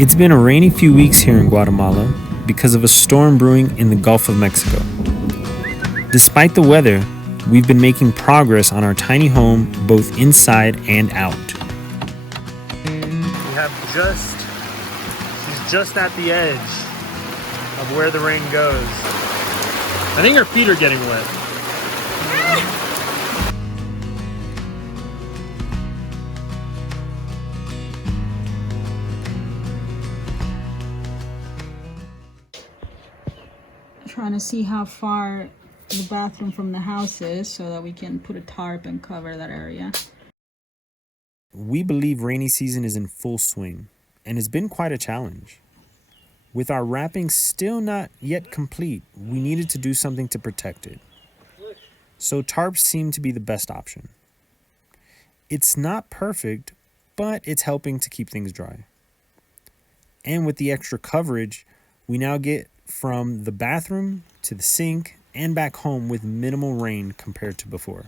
It's been a rainy few weeks here in Guatemala because of a storm brewing in the Gulf of Mexico. Despite the weather, we've been making progress on our tiny home both inside and out. She's just at the edge of where the rain goes. I think her feet are getting wet. Trying to see how far the bathroom from the house is so that we can put a tarp and cover that area. We believe rainy season is in full swing and has been quite a challenge. With our wrapping still not yet complete, we needed to do something to protect it. So tarps seem to be the best option. It's not perfect, but it's helping to keep things dry. And with the extra coverage, we now get from the bathroom to the sink and back home with minimal rain compared to before.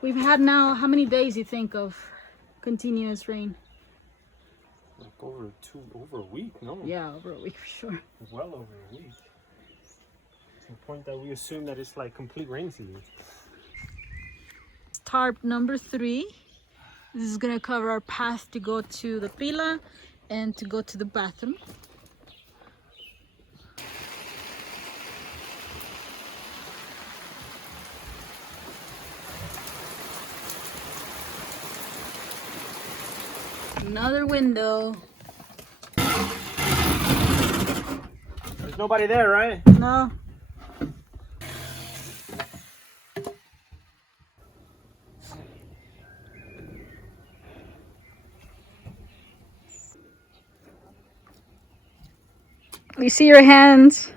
We've had now, how many days you think of continuous rain? Like over a week, no? Yeah, over a week for sure. Well over a week. To the point that we assume that it's like complete rain season. Tarp number 3. This is gonna cover our path to go to the pila and to go to the bathroom. Another window. There's nobody there, right? No. We see your hands.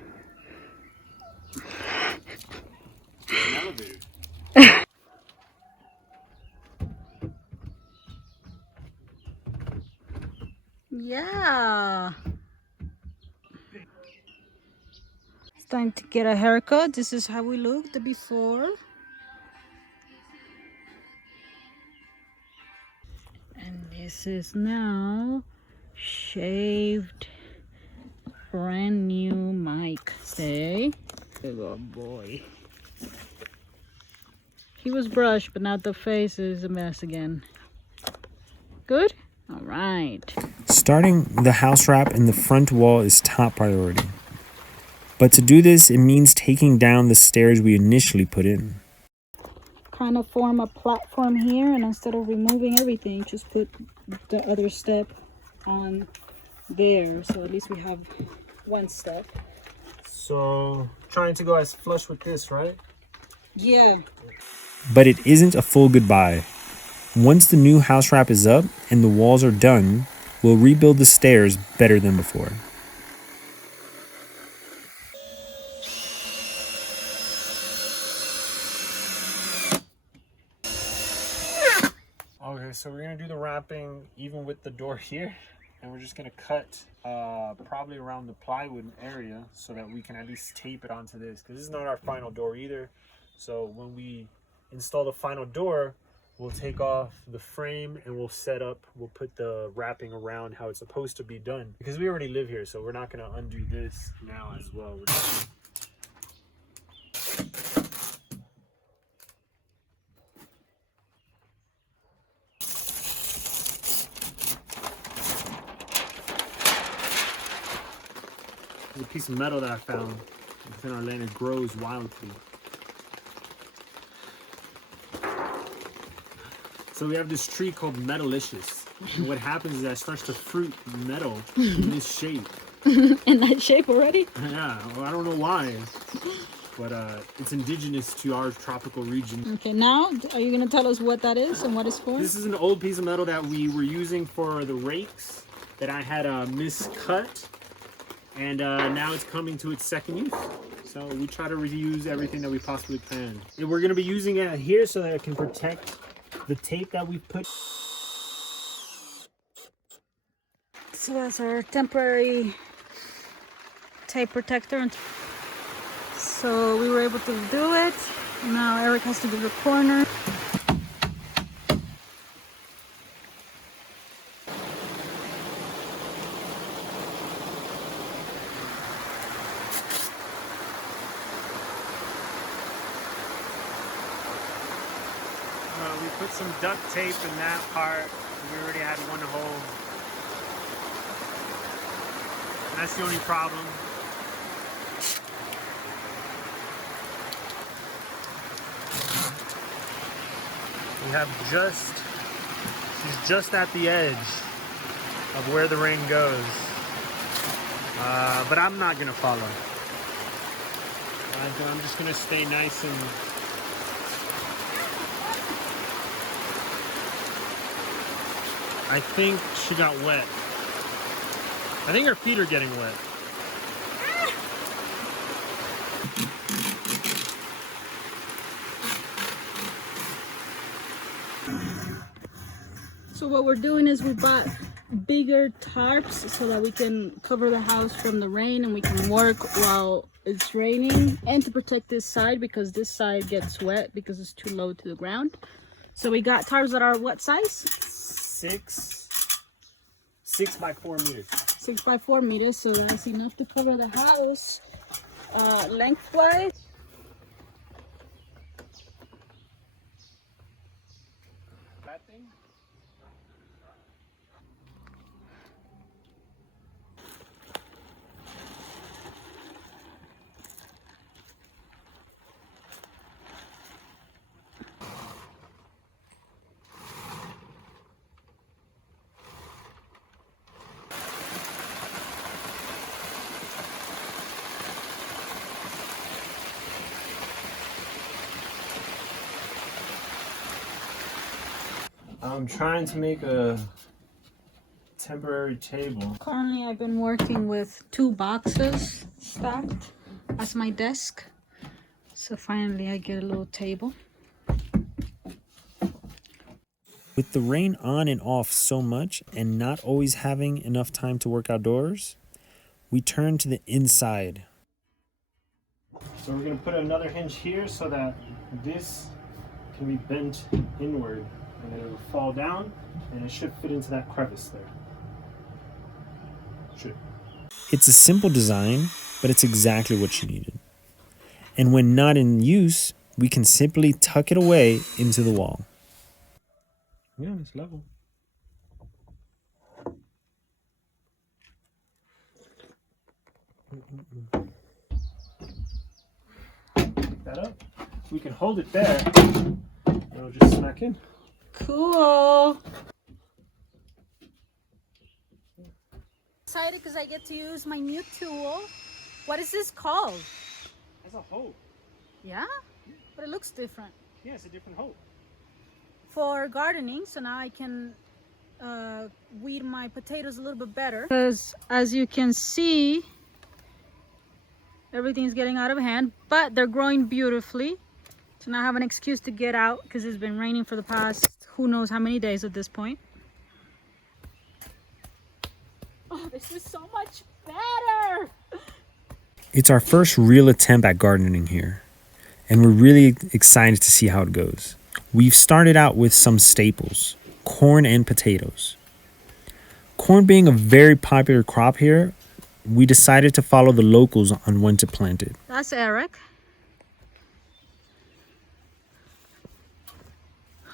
Yeah. It's time to get a haircut. This is how we looked before. And this is now shaved, brand new mic. Say, good boy. He was brushed, but now the face is a mess again. Good? All right. Starting the house wrap in the front wall is top priority. But to do this, it means taking down the stairs we initially put in. Kind of form a platform here, and instead of removing everything, just put the other step on there. So at least we have one step. So, trying to go as flush with this, right? Yeah. But it isn't a full goodbye. Once the new house wrap is up and the walls are done, we'll rebuild the stairs better than before. Okay, so we're gonna do the wrapping even with the door here, and we're just gonna cut probably around the plywood area so that we can at least tape it onto this, because this is not our final door either. So when we install the final door, we'll take off the frame and we'll put the wrapping around how it's supposed to be done, because we already live here, so we're not gonna undo this now as well. There's a piece of metal that I found within our land. It grows wildly. So we have this tree called Metalicious. And what happens is that it starts to fruit metal in this shape. In that shape already? Yeah, well, I don't know why. But it's indigenous to our tropical region. Okay, now are you gonna tell us what that is and what it's for? This is an old piece of metal that we were using for the rakes that I had miscut. And now it's coming to its second use. So we try to reuse everything that we possibly can. And we're gonna be using it here so that it can protect the tape that we put. So that's our temporary tape protector. And so we were able to do it. Now Eric has to do the corner. We put some duct tape in that part. We already had one hole. And that's the only problem. We have she's just at the edge of where the rain goes. But I'm not gonna follow. I'm just gonna stay nice and I think she got wet. I think her feet are getting wet. So what we're doing is we bought bigger tarps so that we can cover the house from the rain and we can work while it's raining, and to protect this side because this side gets wet because it's too low to the ground. So we got tarps that are what size? 6 by 4 meters. 6 by 4 meters, so that's enough to cover the house lengthwise. That thing? I'm trying to make a temporary table. Currently I've been working with 2 boxes stacked as my desk. So finally I get a little table. With the rain on and off so much and not always having enough time to work outdoors, we turn to the inside. So we're going to put another hinge here so that this can be bent inward and then it'll fall down and it should fit into that crevice there. Should. It's a simple design, but it's exactly what she needed. And when not in use, we can simply tuck it away into the wall. Yeah, it's level. That up. We can hold it there. It'll just smack in. Cool. Excited because I get to use my new tool. What is this called? That's a hoe. Yeah? But it looks different. Yeah, it's a different hoe. For gardening, so now I can weed my potatoes a little bit better. Because as you can see, everything's getting out of hand, but they're growing beautifully. So now I have an excuse to get out because it's been raining for the past who knows how many days at this point. Oh, this is so much better! It's our first real attempt at gardening here, and we're really excited to see how it goes. We've started out with some staples, corn and potatoes. Corn being a very popular crop here, we decided to follow the locals on when to plant it. That's Eric.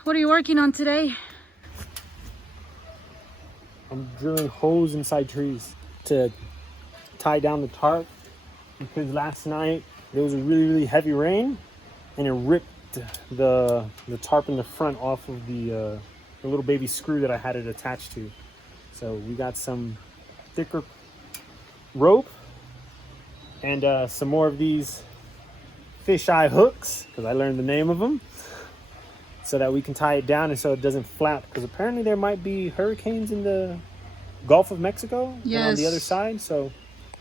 What are you working on today? I'm drilling holes inside trees to tie down the tarp because last night there was a really heavy rain and it ripped the tarp in the front off of the little baby screw that I had it attached to. So we got some thicker rope and some more of these fisheye hooks because I learned the name of them, so that we can tie it down and so it doesn't flap, because apparently there might be hurricanes in the Gulf of Mexico. Yes. And on the other side, so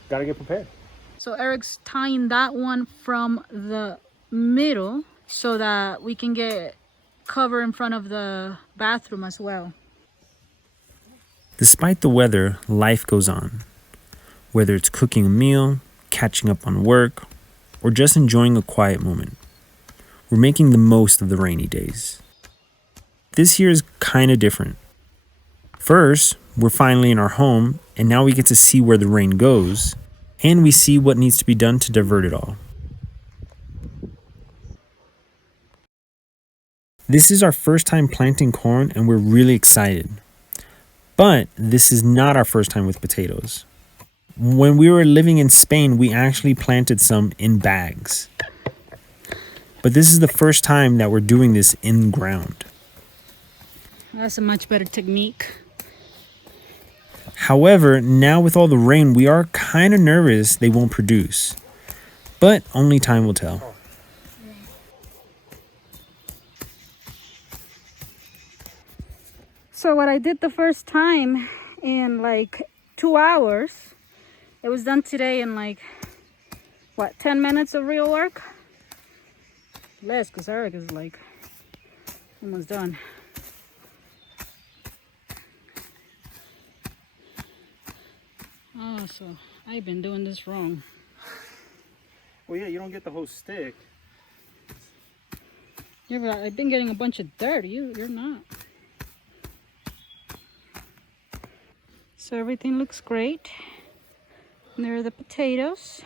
gotta get prepared. So Eric's tying that one from the middle so that we can get cover in front of the bathroom as well. Despite the weather, life goes on. Whether it's cooking a meal, catching up on work, or just enjoying a quiet moment. We're making the most of the rainy days. This year is kind of different. First, we're finally in our home, and now we get to see where the rain goes, and we see what needs to be done to divert it all. This is our first time planting corn, and we're really excited. But this is not our first time with potatoes. When we were living in Spain, we actually planted some in bags. But this is the first time that we're doing this in ground. That's a much better technique. However, now with all the rain, we are kind of nervous they won't produce. But only time will tell. So what I did the first time in like 2 hours, it was done today in like, what, 10 minutes of real work? Less, because Eric is like almost done. Oh, so I've been doing this wrong. Well, yeah, you don't get the whole stick. Yeah, but I've been getting a bunch of dirt. You're not. So everything looks great. And there are the potatoes.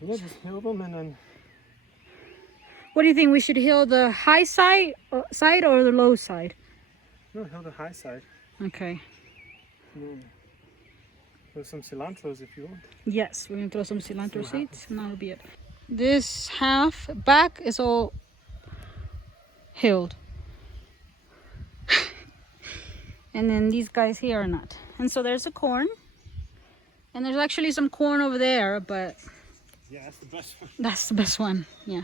Yeah, just hill them and then... What do you think? We should hill the high side or the low side? No, hill the high side. Okay. Throw some cilantros if you want. Yes, we're gonna throw some cilantro seeds and that'll be it. This half back is all hilled. And then these guys here are not. And so there's the corn. And there's actually some corn over there, but Yeah, that's the best one. that's the best one. Yeah.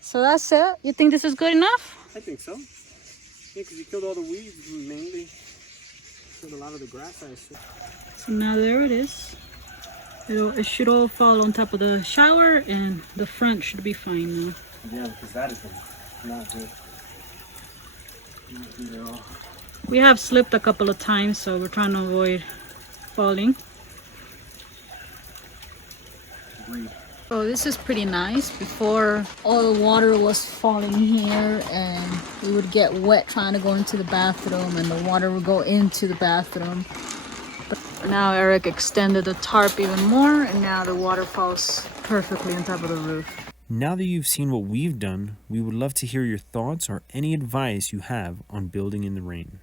So that's it. You think this is good enough? I think so. Yeah, because you killed all the weeds mainly. Killed a lot of the grass, I assume. So now there it is. It should all fall on top of the shower and the front should be fine now. Yeah, because that is not good. Not good at all. We have slipped a couple of times, so we're trying to avoid falling. Agreed. Oh, this is pretty nice. Before, all the water was falling here and we would get wet trying to go into the bathroom and the water would go into the bathroom. But now Eric extended the tarp even more and now the water falls perfectly on top of the roof. Now that you've seen what we've done, we would love to hear your thoughts or any advice you have on building in the rain.